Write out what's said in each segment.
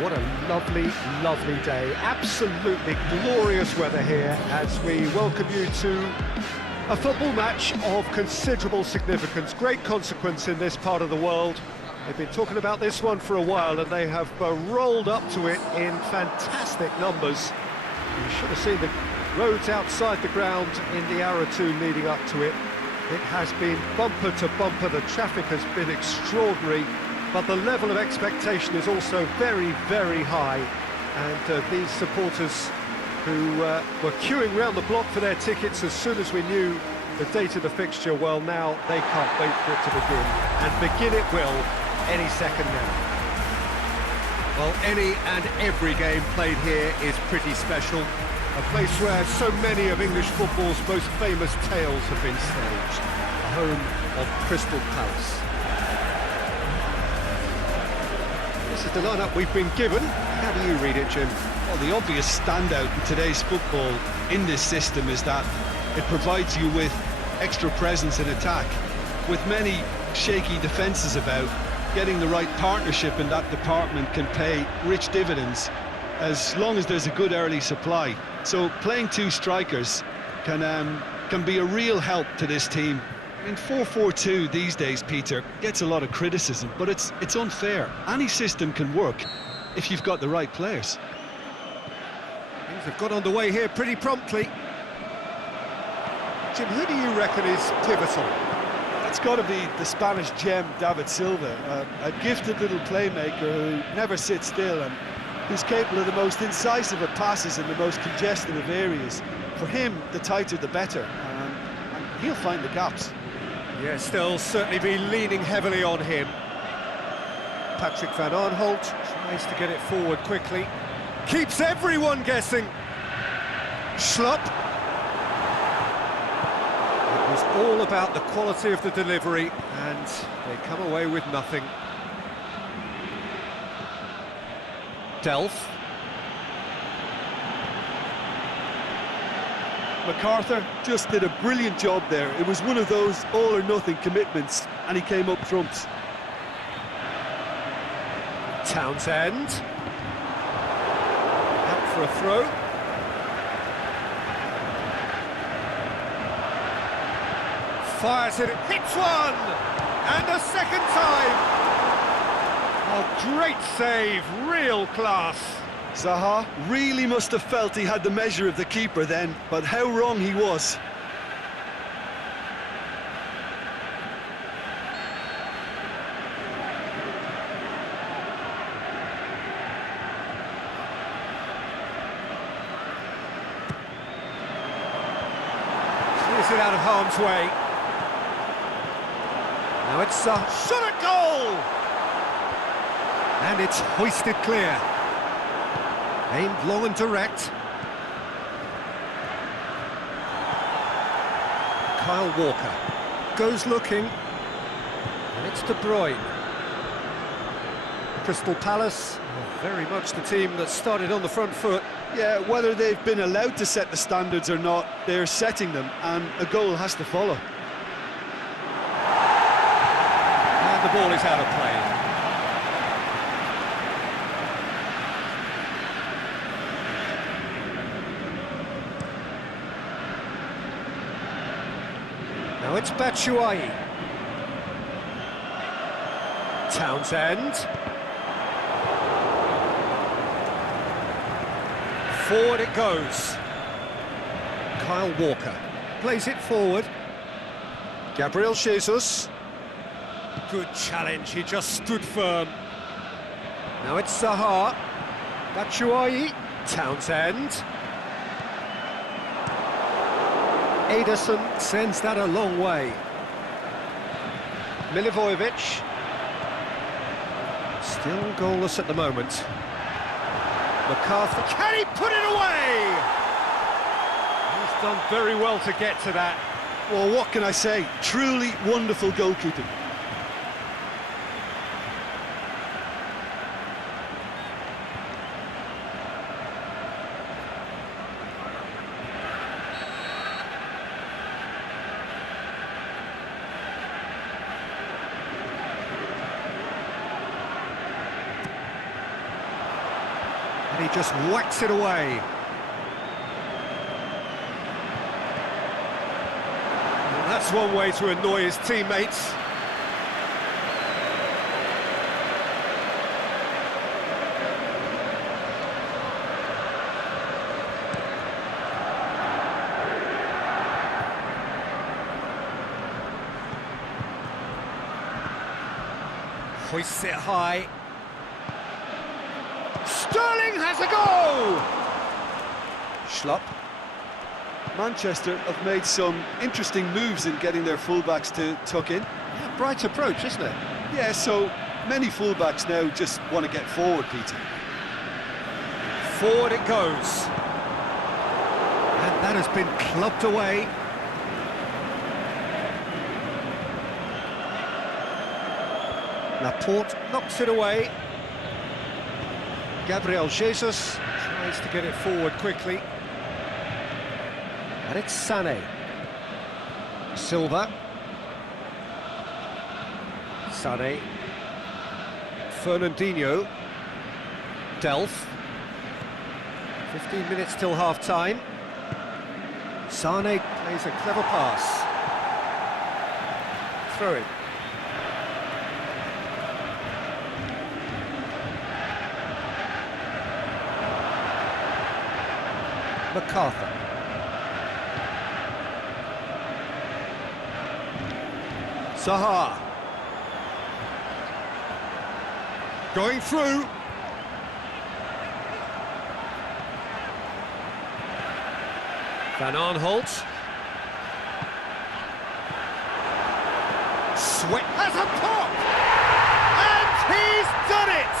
What a lovely, lovely day. Absolutely glorious weather here as we welcome you to a football match of considerable significance, great consequence in this part of the world. They've been talking about this one for a while and they have rolled up to it in fantastic numbers. You should have seen the roads outside the ground in the hour or two leading up to it. It has been bumper to bumper, the traffic has been extraordinary, but the level of expectation is also very, very high. And these supporters who were queuing round the block for their tickets as soon as we knew the date of the fixture, well, now they can't wait for it to begin. And begin it will any second now. Well, any and every game played here is pretty special. A place where so many of English football's most famous tales have been staged. A home of Crystal Palace. This is the lineup we've been given. How do you read it, Jim? Well, the obvious standout in today's football in this system is that it provides you with extra presence in attack. With many shaky defences about, getting the right partnership in that department can pay rich dividends as long as there's a good early supply. So playing two strikers can be a real help to this team. I mean, 4-4-2 these days, Peter, gets a lot of criticism, but it's unfair. Any system can work if you've got the right players. Things have got underway here pretty promptly. Jim, who do you reckon is pivotal? It's got to be the Spanish gem, David Silva, a gifted little playmaker who never sits still and who's capable of the most incisive of passes in the most congested of areas. For him, the tighter the better, and he'll find the gaps. Yes, they'll certainly be leaning heavily on him. Patrick van Aanholt tries to get it forward quickly. Keeps everyone guessing. Schlupp. It was all about the quality of the delivery, and they come away with nothing. Delph. MacArthur just did a brilliant job there. It was one of those all-or-nothing commitments, and he came up trumps. Townsend. Out for a throw. Fires it, hits one! And a second time! Oh, great save, real class. Zaha really must have felt he had the measure of the keeper then, but how wrong he was. Clears it out of harm's way. Now it's a shot at goal! And it's hoisted clear. Aimed long and direct. Kyle Walker goes looking, and it's De Bruyne. Crystal Palace, very much the team that started on the front foot. Yeah, whether they've been allowed to set the standards or not, they're setting them, and a goal has to follow. And the ball is out of play. Now it's Batshuayi. Townsend. Forward it goes. Kyle Walker plays it forward. Gabriel Jesus. Good challenge, he just stood firm. Now it's Zaha. Batshuayi. Townsend. Ederson sends that a long way. Milivojevic. Still goalless at the moment. MacArthur, can he put it away? He's done very well to get to that. Well, what can I say? Truly wonderful goalkeeping. And he just whacks it away. Well, that's one way to annoy his teammates. Hoists it high. Sterling has a goal! Schlupp. Manchester have made some interesting moves in getting their fullbacks to tuck in. Yeah, bright approach, isn't it? Yeah, so many fullbacks now just want to get forward, Peter. Forward it goes. And that has been clubbed away. Laporte knocks it away. Gabriel Jesus tries to get it forward quickly. And it's Sané. Silva. Sané. Fernandinho. Delph. 15 minutes till half-time. Sané plays a clever pass. Throw it. MacArthur. Zaha. Going through. Van Aanholt. Sweat has a pop! And he's done it!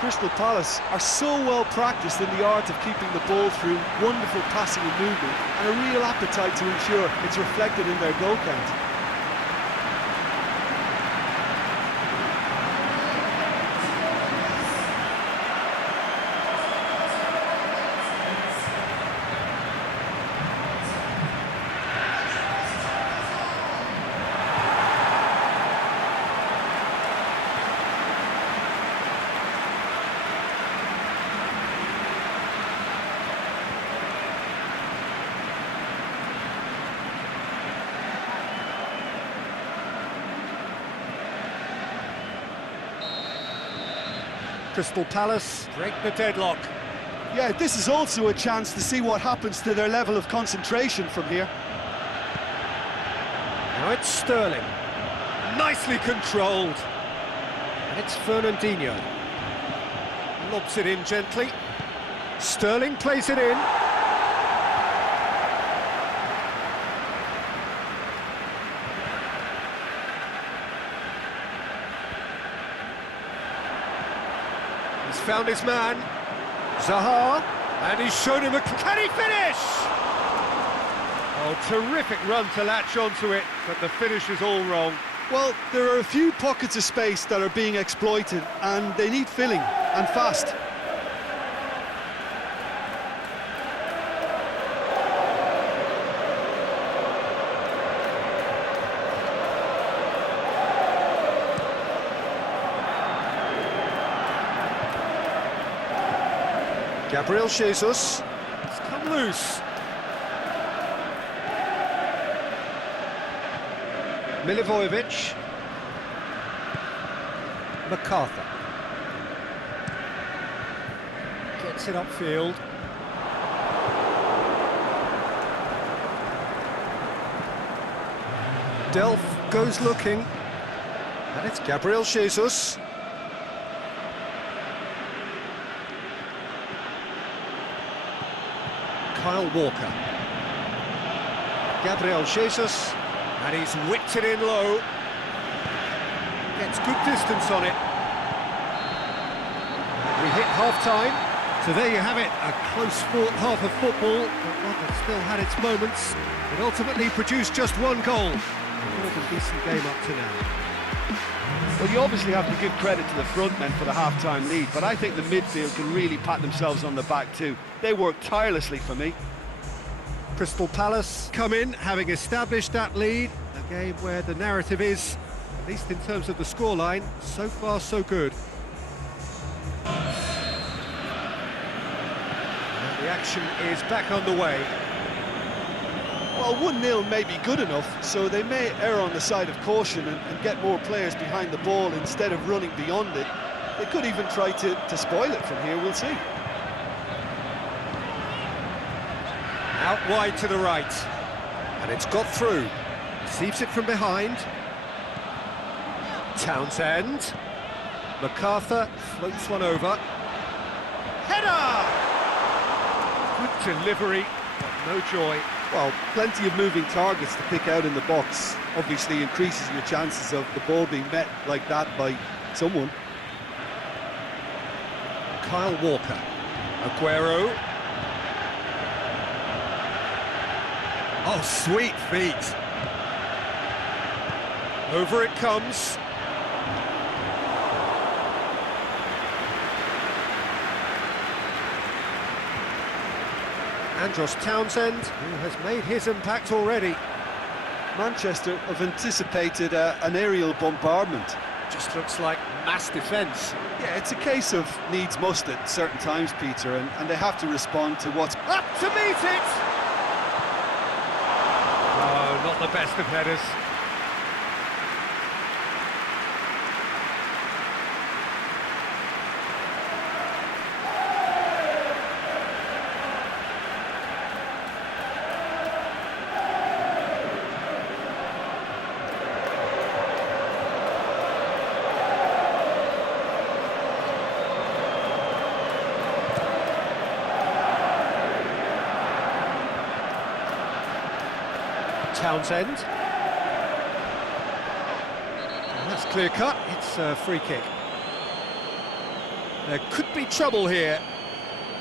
Crystal Palace are so well practiced in the art of keeping the ball through wonderful passing and movement, and a real appetite to ensure it's reflected in their goal count. Crystal Palace break the deadlock. Yeah, this is also a chance to see what happens to their level of concentration from here. Now it's Sterling. Nicely controlled. And it's Fernandinho. Lobs it in gently. Sterling plays it in. He's found his man. Zaha. And he's shown him a... Can he finish? Oh, terrific run to latch onto it, but the finish is all wrong. Well, there are a few pockets of space that are being exploited, and they need filling, and fast. Gabriel Jesus. It's come loose. Milivojevic. MacArthur. Gets it upfield. Delph goes looking. And it's Gabriel Jesus. Kyle Walker. Gabriel Jesus. And he's whipped it in low. Gets good distance on it. We hit half-time. So there you have it, a close-fought half of football, but one that still had its moments. It ultimately produced just one goal. More than decent game up to now. Well, you obviously have to give credit to the front men for the half-time lead, but I think the midfield can really pat themselves on the back too. They worked tirelessly for me. Crystal Palace come in, having established that lead. A game where the narrative is At least in terms of the scoreline, so far so good. And the action is back underway. Well, 1-0 may be good enough, so they may err on the side of caution and get more players behind the ball instead of running beyond it. They could even try to spoil it from here, we'll see. Out wide to the right. And it's got through. Receives it from behind. Townsend. MacArthur floats one over. Header! Good delivery, but no joy. Well, plenty of moving targets to pick out in the box. Obviously increases your chances of the ball being met like that by someone. Kyle Walker. Aguero. Oh, sweet feet. Over it comes. Andros Townsend, who has made his impact already. Manchester have anticipated an aerial bombardment. Just looks like mass defence. Yeah, it's a case of needs must at certain times, Peter, and they have to respond to what's Up to meet it! Oh, not the best of headers. Townsend. And that's clear cut, it's a free kick. There could be trouble here,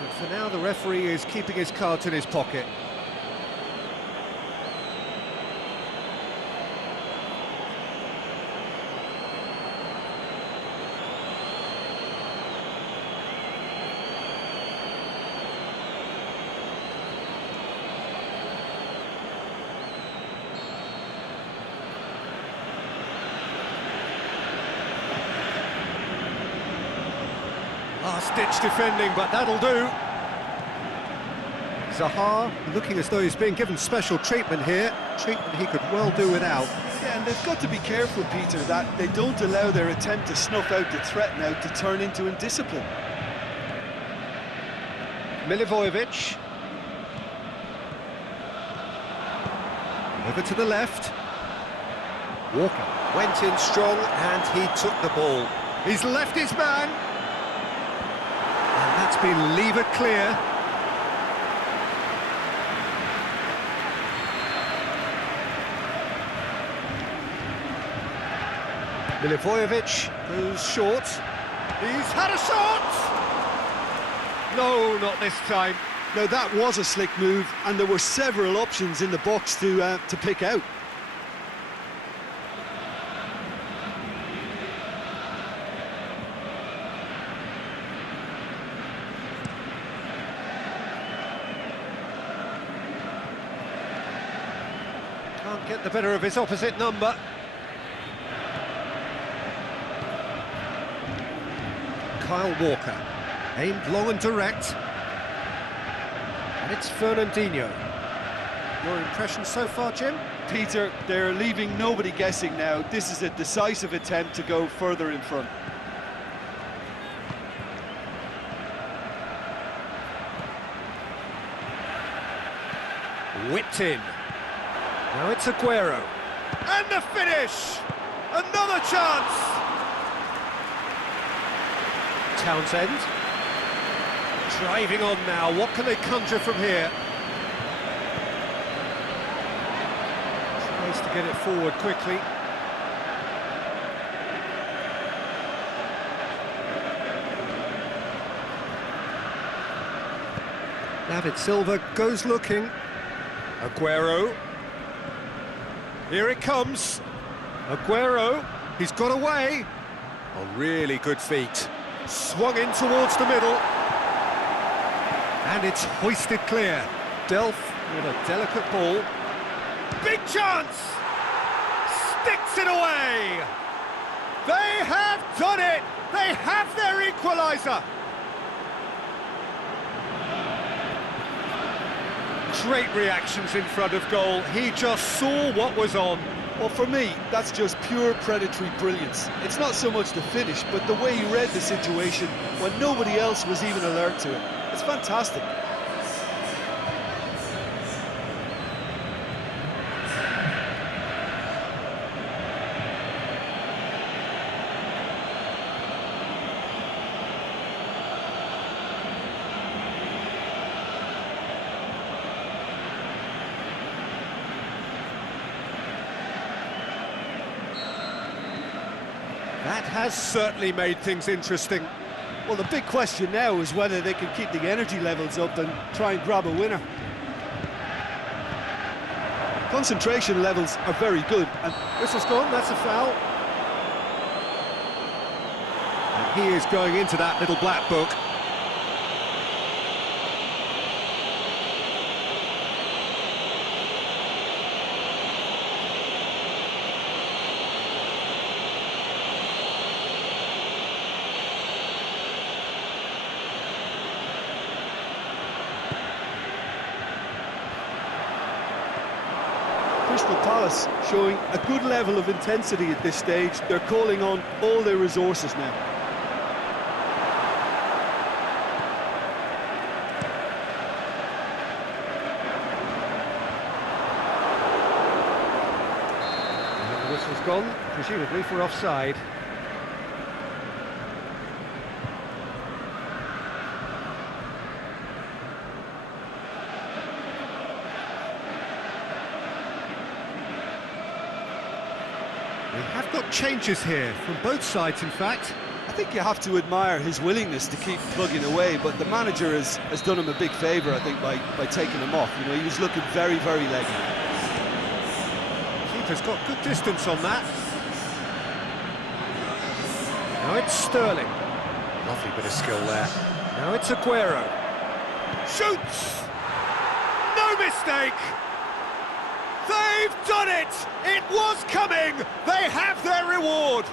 but for now the referee is keeping his cards in his pocket. Last-ditch defending, but that'll do. Zaha looking as though he's being given special treatment here. Treatment he could well do without. Yeah, and they've got to be careful, Peter, that they don't allow their attempt to snuff out the threat now to turn into indiscipline. Milivojevic. Over to the left. Walker went in strong and he took the ball. He's left his man. And that's been levered clear. Milivojevic goes short. He's had a shot! No, not this time. Now that was a slick move, and there were several options in the box to pick out. Can't get the better of his opposite number. Kyle Walker, aimed long and direct. And it's Fernandinho. Your impression so far, Jim? Peter, they're leaving nobody guessing now. This is a decisive attempt to go further in front. Whipped in. Now it's Aguero. And the finish! Another chance! Townsend. Driving on now, what can they conjure from here? Tries to get it forward quickly. David Silva goes looking. Aguero. Here it comes. Aguero, he's got away. Oh, really good feet. Swung in towards the middle. And it's hoisted clear. Delph with a delicate ball. Big chance! Sticks it away! done it! They have their equalizer! Great reactions in front of goal. He just saw what was on. Well, for me, that's just pure predatory brilliance. It's not so much the finish, but the way he read the situation when nobody else was even alert to it. It's fantastic. That has certainly made things interesting. Well, the big question now is whether they can keep the energy levels up and try and grab a winner. Concentration levels are very good. And Whistle's gone, that's a foul. And he is going into that little black book. Crystal Palace showing a good level of intensity at this stage. They're calling on all their resources now. And the whistle's gone, presumably for offside. We have got changes here, from both sides in fact. I think you have to admire his willingness to keep plugging away, but the manager has done him a big favour, I think, by taking him off. You know, he was looking very, very leggy. Keeper's got good distance on that. Now it's Sterling. Lovely bit of skill there. Now it's Aguero. Shoots! No mistake! They've done it! It was coming! They have their reward!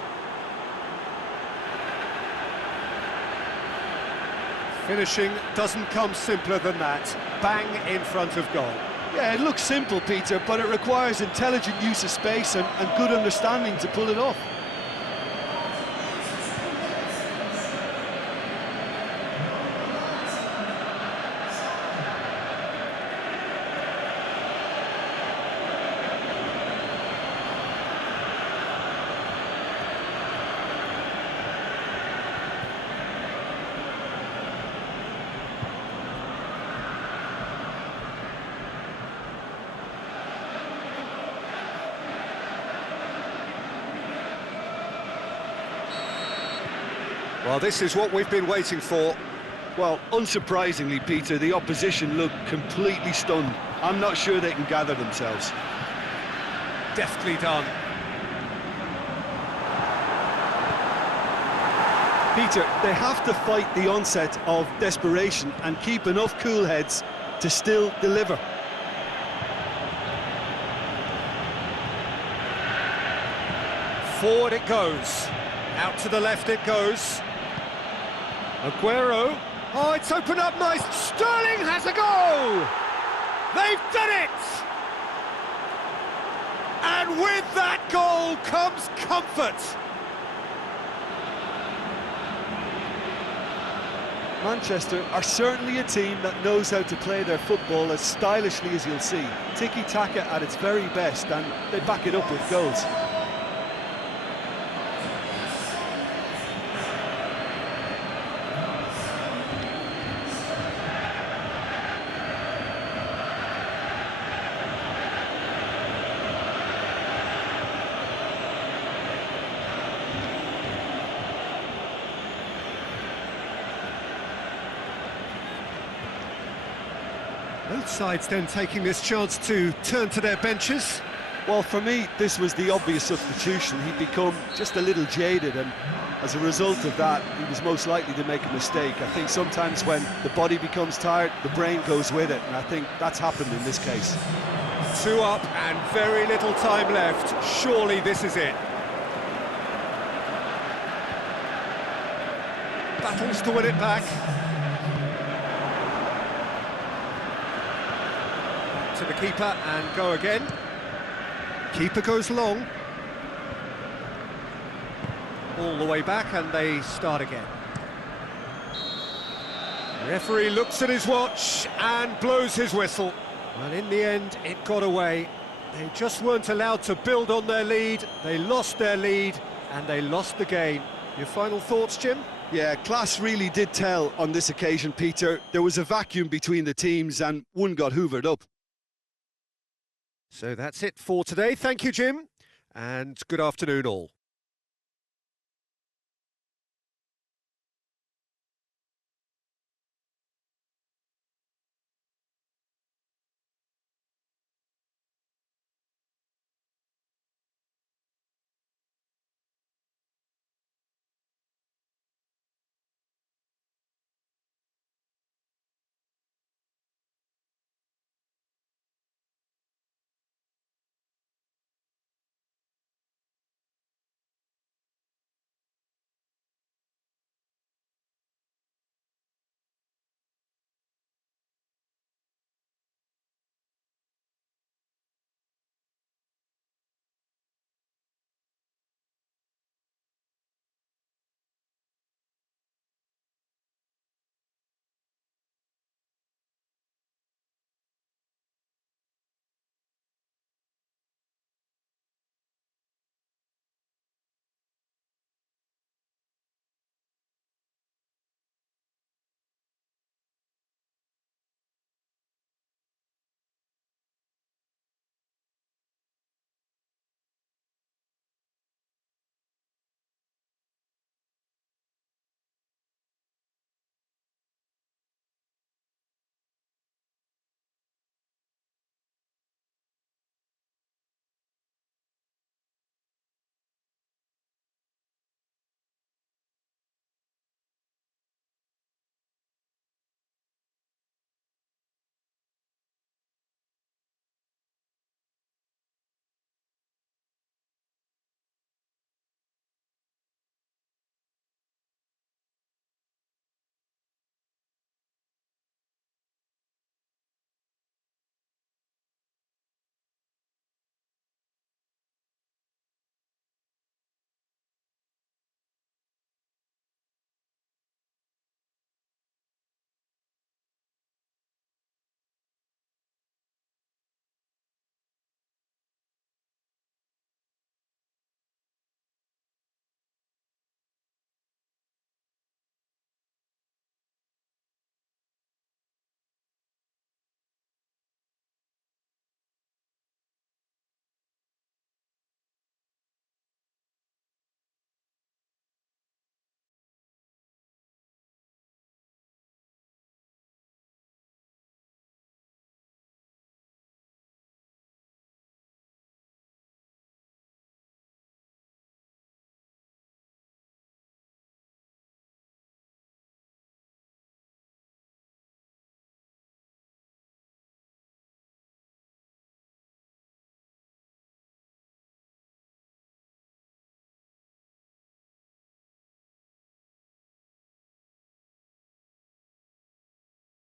Finishing doesn't come simpler than that. Bang in front of goal. Yeah, it looks simple, Peter, but it requires intelligent use of space and good understanding to pull it off. Well, this is what we've been waiting for. Well, unsurprisingly, Peter, the opposition look completely stunned. I'm not sure they can gather themselves. Deftly done. Peter, they have to fight the onset of desperation and keep enough cool heads to still deliver. Forward it goes. Out to the left it goes. Aguero. Oh, it's opened up nice. Sterling has a goal! They've done it! And with that goal comes comfort. Manchester are certainly a team that knows how to play their football as stylishly as you'll see. Tiki-taka at its very best, and they back it up with goals. Both sides then taking this chance to turn to their benches. Well, for me, this was the obvious substitution. He'd become just a little jaded, and as a result of that, he was most likely to make a mistake. I think sometimes when the body becomes tired, the brain goes with it, and I think that's happened in this case. 2 up and very little time left. Surely this is it. Battles to win it back. To the keeper and go again. Keeper goes long. All the way back and they start again. The referee looks at his watch and blows his whistle. Well, in the end, it got away. They just weren't allowed to build on their lead. They lost their lead and they lost the game. Your final thoughts, Jim? Yeah, class really did tell on this occasion, Peter. There was a vacuum between the teams and one got hoovered up. So that's it for today. Thank you, Jim, and good afternoon all.